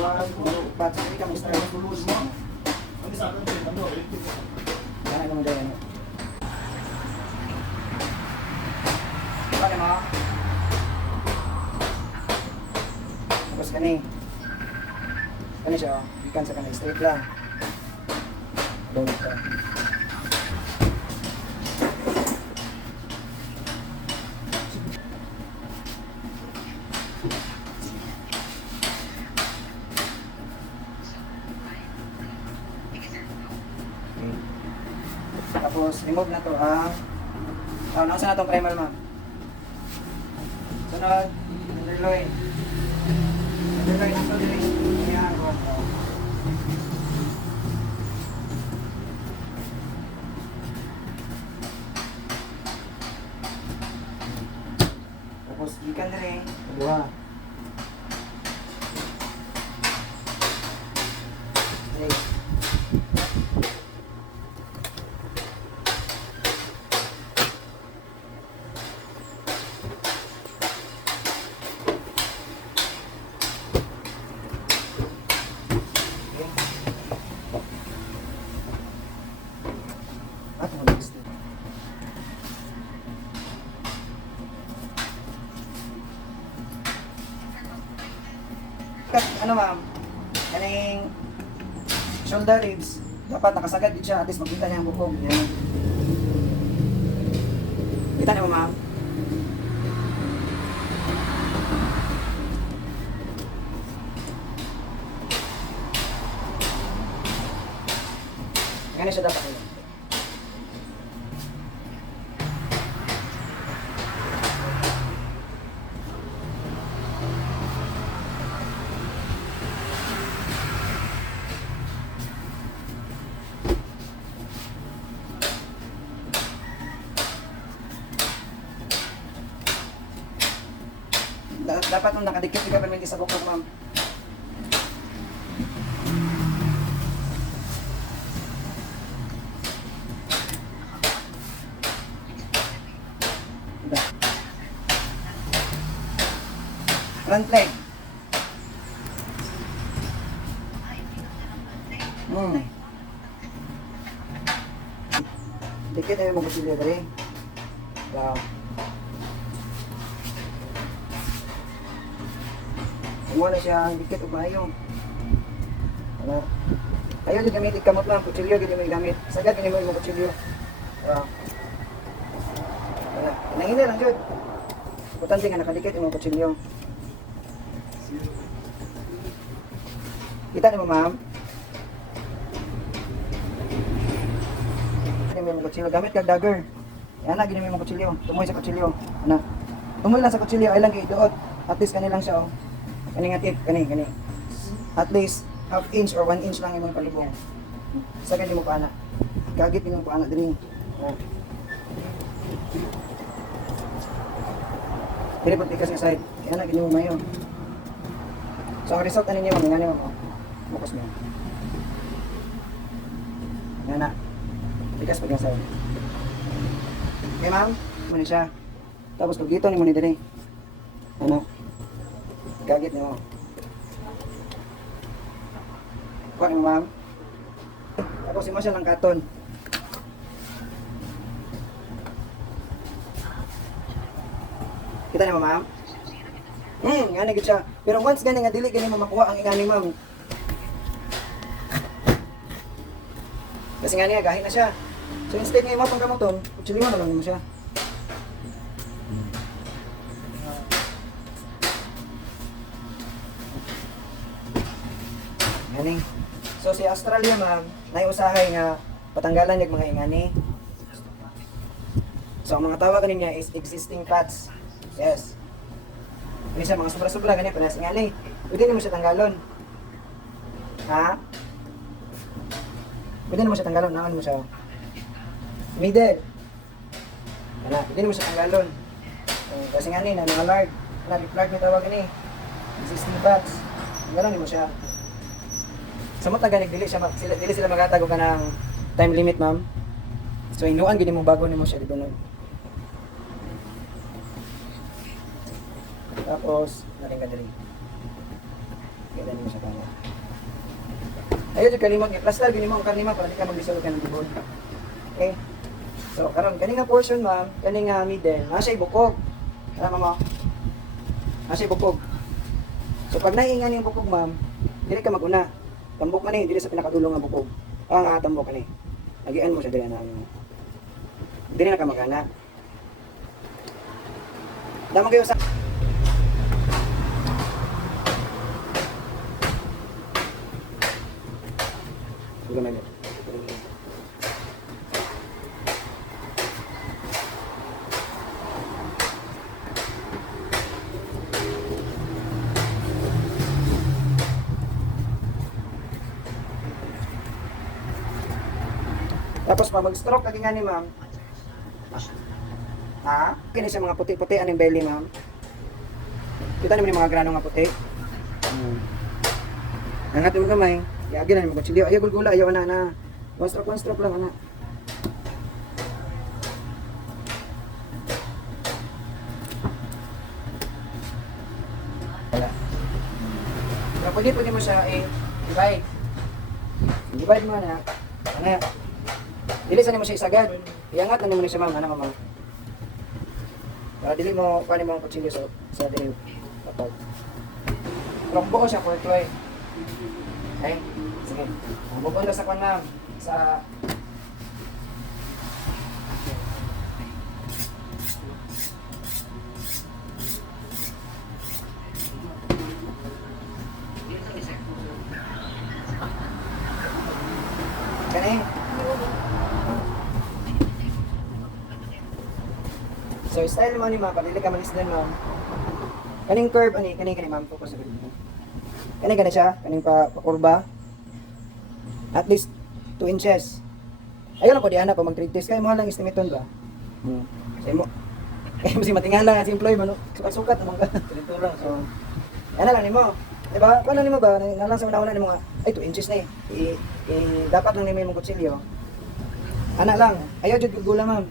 Buwan, upat, sa ka mag-start. Yan naman dyan. Bakit mo? Tapos kani. Kani siya, ikan sa kanay, straight lang. Bawit ka. Tapos, remove na to ang nasa na itong primer, ma'am. Sunod, underloin. Underloin ang tuloy. Ayan, go. Tapos, ikan na rin. Kedua. Okay. Ano ma'am, kaning shoulder ribs, dapat nakasagad din siya, at least makita niya ang bukog. Yan. Kita niyo ma'am? Ganyan siya dapat. Dapat nung nakadikit ka permanente sa bukog, ma'am. Front leg. Dikit na yung mga kusilyo dari. Wow. Kumuha na siya ang dikit o maayo. Ano? Ayaw din gamitin kamot lang, kutsilyo din mo gamit. Sagad din mo yung kutsilyo. Wala. Nangina lang yun. Importante nga nakadikit yung kutsilyo. Kita niyo mo ma'am? Gini mo yung kutsilyo. Gamit kag dagger. Yan na, gini mo yung kutsilyo. Tumoy sa kutsilyo. Ano? Tumoy lang sa kutsilyo. Ay lang kayo doon. At least kanilang siya oh. Kani nga tip, kani. At least half inch or 1 inch lang yung palibong. Sagad mo pa ana. Gagit mo pa ana diri. Dili pud tikas nga side. Kaya na gini mo mayo. So ang result ani niyo ngani mo. Bukas mo. Ngana. Tikas pud nga side. Okay ma'am, muna siya. Tapos kung dito ni mo ni diri. Ano? Gagit niyo. Kuha mo ma'am. Tapos ima siya ng katon. Kita niyo ma'am? Ngani gid siya. Pero once gani nga dili gani mo makuha ang ingani ma'am. Kasi ngani nga gahi na siya. So instead nga imo pang kamoton, kutsilyo na lang mo siya. Ngani. So si Australia ma'am, naiusahay nga patanggalan yung mga ingani. So ang mga tawag niya is existing fats. Yes. Ini siya mga sobra-sobra ganyan para sa ingani. Pwede mo siya tanggalon. Ha? Pwede mo siya tanggalon, naan mo siya. Middle. Ana, pwede mo siya tanggalon. Kasi ngani na mga lard, lard ni tawag ni. Existing fats. Tanggalon mo siya. Sa mga taga dili sila magatago ka ng time limit ma'am. So inuan gid mo bago nimo siya dito nun. Tapos naring ka diri. Kaya mo sa kana. Ayun yung kalimot, i-plaster gini mo ang kanima para di ka magdisulog ka ng dibon. Okay? So, karon kani nga portion ma'am, kani nga middle, nasa ibukog. Alam mo? Nasa ibukog. So, pag naiingan yung bukog ma'am, dili ka maguna. Tambok man dili sa pinakadulo nga bukog. Tambok ka Lagian mo siya dili na ano. Dili na ka magana. Damo kayo sa Gumana. Tapos pa mag-stroke kagi nga ni ma'am. Ha? Kini sa mga puti-puti aning belly ma'am. Kita naman yung mga grano nga puti. Angat mo kamay. Yagi na mo kutsilyo. Ayaw gulgula, ayaw na. One stroke lang ana. Wala. Pero pwede mo siya divide. Divide mo na. Ano yan? Dili sa nimo siya isagad. Iangat na nimo siya ma'am, ana ma'am. Para dili mo kuan mo ang kutsilyo sa dili kapag. Rombo siya for toy. Okay? Sige. Bubunda sa kuan ma'am sa Kani? So, style mo ni ma'am, padili ka malis din ma'am. Kaning curve, kaning ma'am, focus sa ganito. Kaning siya, kaning pakurba. At least 2 inches. Ayaw lang ko di anak pa mag-trade test. Kaya mo lang estimaton ba? Kaya mo si matingala, si employee mo, sukat-sukat naman ka. So, yan lang ni mo. Diba? Paano ni mo ba? Nalang sa una-una ni mo nga, ay 2 inches na dapat lang ni mo yung kutsilyo. Anak lang, ayaw dyan gugula ma'am.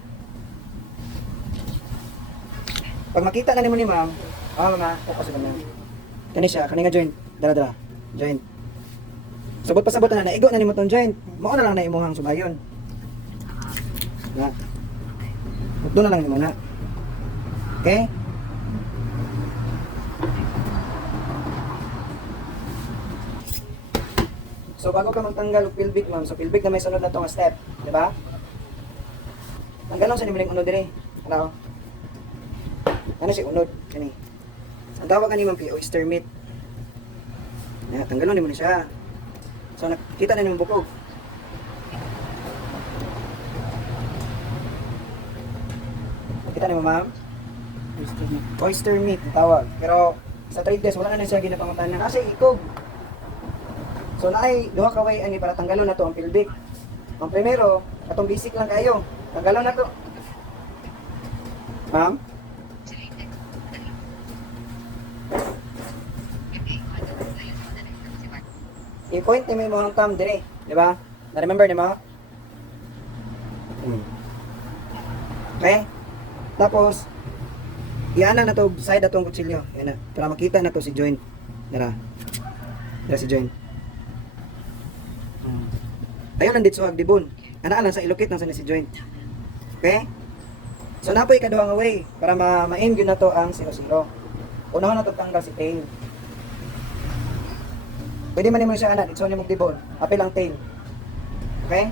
Pag makita na ni mo ni ma'am, mama, focus sa ganyan. Kani siya, kani nga joint, dala-dala, joint. Sabot pa sabot na, naigo na ni mo tong joint. Mao na lang na imuhang sumayon. Na. Doon na lang ni mo na. Okay? So bago ka magtanggal og pelvic ma'am, so pelvic na may sunod na tong step, di ba? Tanggalon sa nimuling unod dire. Ano? Ano si unod kani? Ang tawag kani ma'am oyster meat. Na tanggalon nimo ni siya. So nakita na nimo bukog. Nakita nimo ma'am? Oyster meat ang tawag. Pero sa trade test wala na siya ginapangutan na kasi ikog. So naay duha ka way ani para tanggalon na to ang pelvic. Ang primero, atong basic lang kayo. Tanggalon na to. Ma'am? I-point ni mo ang thumb dire, di ba? Na-remember ni mo? Okay? Tapos iana na to side atong kutsilyo. Yan na. Para makita na to si joint. Dara. Dara si joint. Ayun ang ditso agdibon. Ana lang sa ilokit nang sa si joint. Okay? So napoy kaduha nga way para ma-aim gyud na to ang 0-0. Unahon na to tanggal si tail. Pwede man nimo siya ana ditso nimo dibon. Apil ang tail. Okay?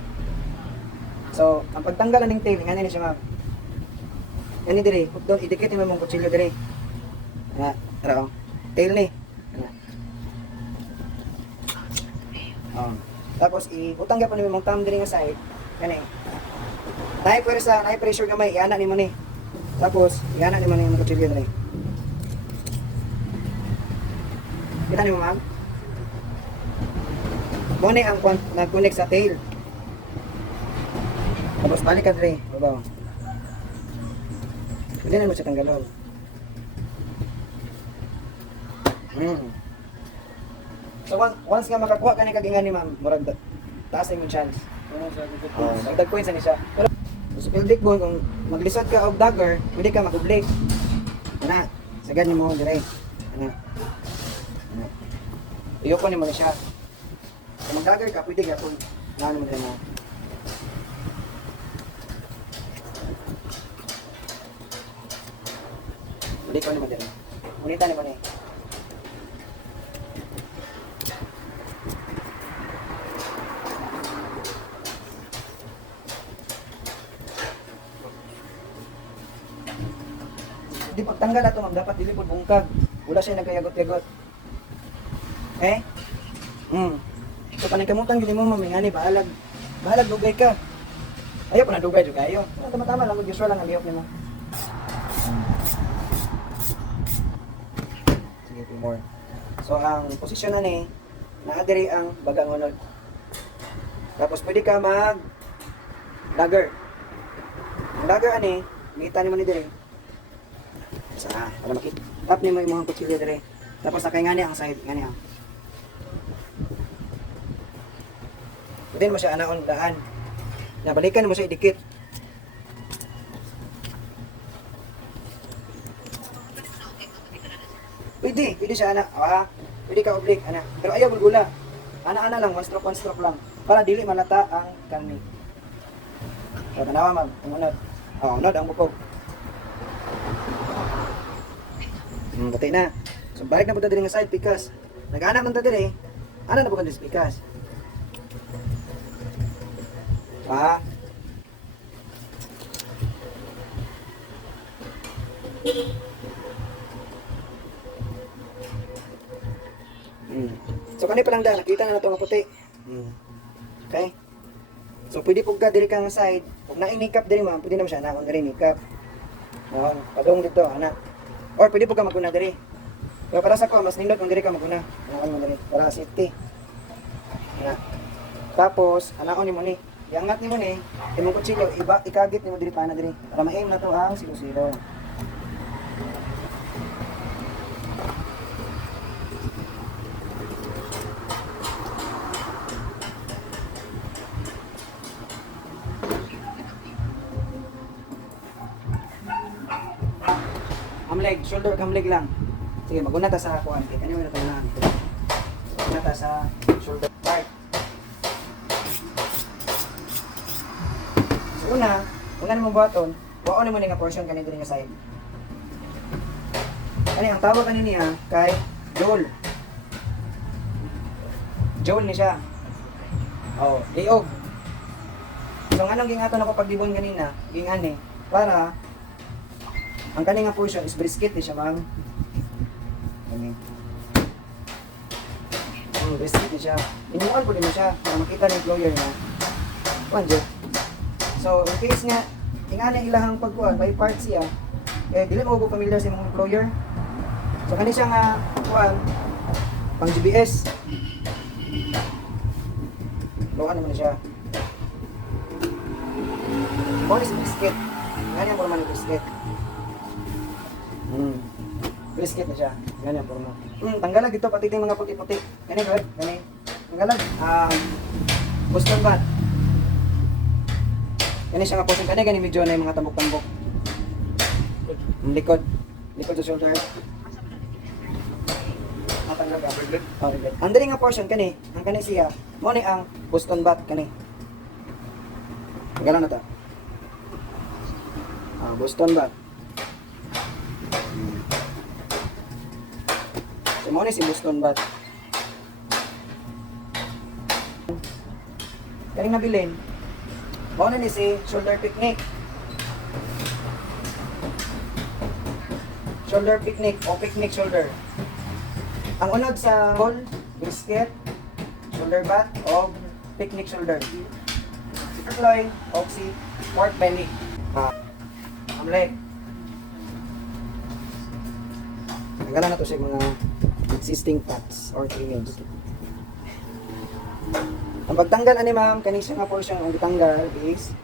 So, ang pagtanggal ning tail ngani ni siya ma'am. Ani dire, pagdo idikit mo mong kutsilyo dire. Ana, tara oh. Tail ni. Ana. Tapos ibutang gyapon nimo mong thumb dire nga side. Kani. Naay pwersa, naay pressure gamay, iana nimo ni. Tapos iana nimo ni mong kutsilyo dire. Kita nimo ma'am? Mo ni ang nag-connect sa tail. Tapos balik ka dire, baba. Hindi na mo siya tanggalon. So once nga makakuha ka ni kagingan ni ma'am, murag taas na yung chance. Dagdag points ni siya. Pero sa pelvic bone, kung maglisod ka og dagger, pwede ka mag-oblique. Ana, sagad mo dire. Ana. Ayoko ni mo na siya. Kung mag-dagger ka, pwede ka kung naano mo na mo. Pwede ko ni mo din. Unita ni mo ni. Di pagtanggal ato ma'am, dapat dili pud bungkag. Wala siya nagayagot-yagot. Eh? So panagkamutan gid mo ma'am, ngani bahalag. Bahalag dugay ka. Ayaw pa na dugay juga ayo. Tama-tama lang usual lang ang lihok nimo. Sige, two more. So ang posisyon na ni naa diri ang bagang unod. Tapos pwede ka mag dagger. Ang dagger ani, ngita nimo ni diri. Sa para makita. Tap ni mo yung mga kutsilyo dire. Tapos sakay nga niya ang side, nga niya. Pwede mo siya anaon daan. Nabalikan mo siya idikit. Pwede siya ana. Pwede ka oblique ana. Pero ayaw bulgula. Ana-ana lang, one stroke lang. Para dili malata ang kalmi. So tanawa ma'am, unod. Unod ang bukog. Batay na. So balik na po diri nga side pikas. Nag-anak man ta diri. Ana na po kanang pikas. So kanay pa lang da, nakita na nato nga puti. Okay? So pwede po ka diri kang side. Kung na-makeup diri ma'am, pwede naman siya na diri makeup. Padung dito, ana. Or pwede po ka maguna diri. Pero para sa ko, mas nindot kung diri ka maguna. Anaon mo diri para safety. Ana. Tapos, anaon ni mo ni. Iangat ni mo ni, imong kutsilyo, ikagit ni mo diri pana diri. Para ma-aim na to ang 0-0. Hamleg, shoulder hamleg lang. Sige, maguna ta sa kuan. Kanyo na tayo na. Maguna ta sa shoulder part. So una mo buhaton, waon mo ni nga portion kanina diri nga side. Kani ang tawag kanini kay Joel. Joel ni siya. Liog. So anong gingaton ako pagdibon kanina, gingani para ang kaninga portion is brisket ni siya, ma'am. Brisket ni siya. Inuan po din mo siya para makita ng employer na. Wanjo. So, in case nga, ingana ilahang pagkuhan, may part siya, dili mo ko familiar sa imong employer. So, kani siya nga, kuhan, pang GBS. Luhan naman siya. One is brisket. Ganyan po naman yung brisket. Brisket na siya. Ganyan po naman. Tanggalag ito, pati yung mga puti-puti. Ganyan, correct? Ganyan. Tanggalag. Boston bat. Ganyan siya nga po. Ganyan medyo na yung mga tambok-tambok. Likod. Likod sa shoulder. Matanggal ka. Ang dali nga portion, kani. Ang kani siya. Mo ni ang Boston bat, kani. Tanggalan na ito. Boston bat. So, mo ni si Boston bat. Kaling nabilin. Mo ni si shoulder picnic. Shoulder picnic o picnic shoulder. Ang unod sa ball, brisket, shoulder bat o picnic shoulder. Si sirloin o si pork belly. Ang leg. Tanggalan na to siya mga existing fats or trimmings. Ang pagtanggal ani ma'am, kani siya nga portion ang gitanggal is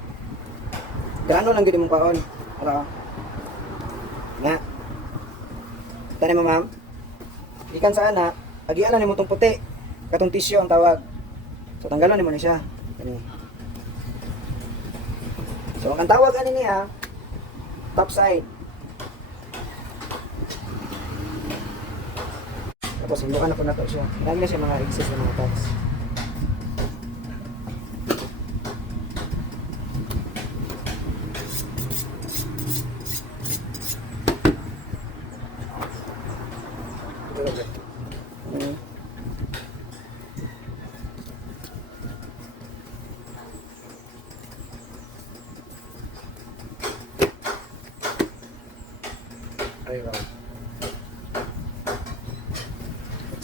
gaano lang gid imong paon. Ara. Na. Tani mo ma'am. Ikan sa ana, agian na nimo tong puti. Katong tissue ang tawag. So tanggalan nimo na siya. Kani. So ang tawag ani niya top side. Tapos hindukan na po na to siya. Dami na siya mga excess na mga parts. Hmm. Ayun.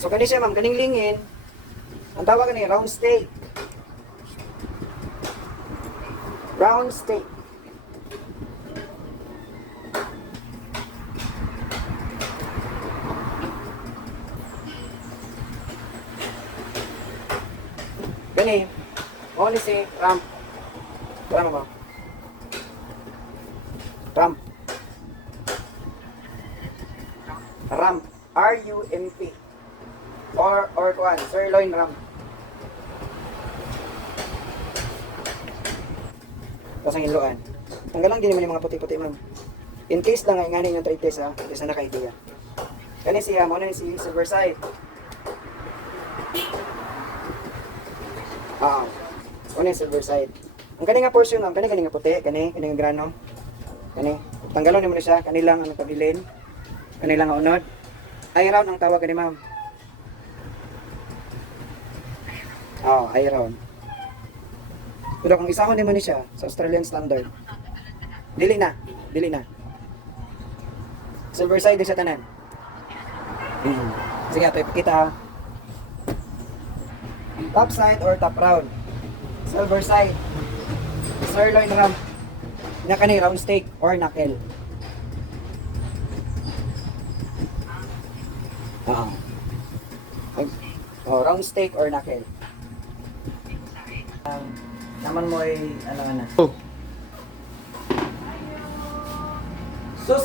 So kani siya ma'am, kaning lingin, ang tawag ni round steak. Round steak. Gani, only si ramp. Ano ba? Ramp. Ramp. R-U-M-P. Or kuan, sirloin ramp. Tapos ang iluan. Tanggalan din naman yung mga puti-puti ma'am. In case lang nga yung trade test ha, kasi naka-idea. Kani siya, mo na si Silverside. Ano yung Silverside. Ang kani nga portion ma'am, kani nga puti, kani nga grano. Kani, tanggalon mo na siya, kanilang ang pabilin, kanilang unod. Iron ang tawag kani ma'am. Iron. Pero kung isahon naman ni siya sa Australian standard, dili na. Silverside din sa tanan. Sige, ito ipakita ha. Top side or top round. Silverside. Sirloin ramp. Nakani round steak or knuckle. Round steak or knuckle. Naman mo ay ano. Oh. Sus,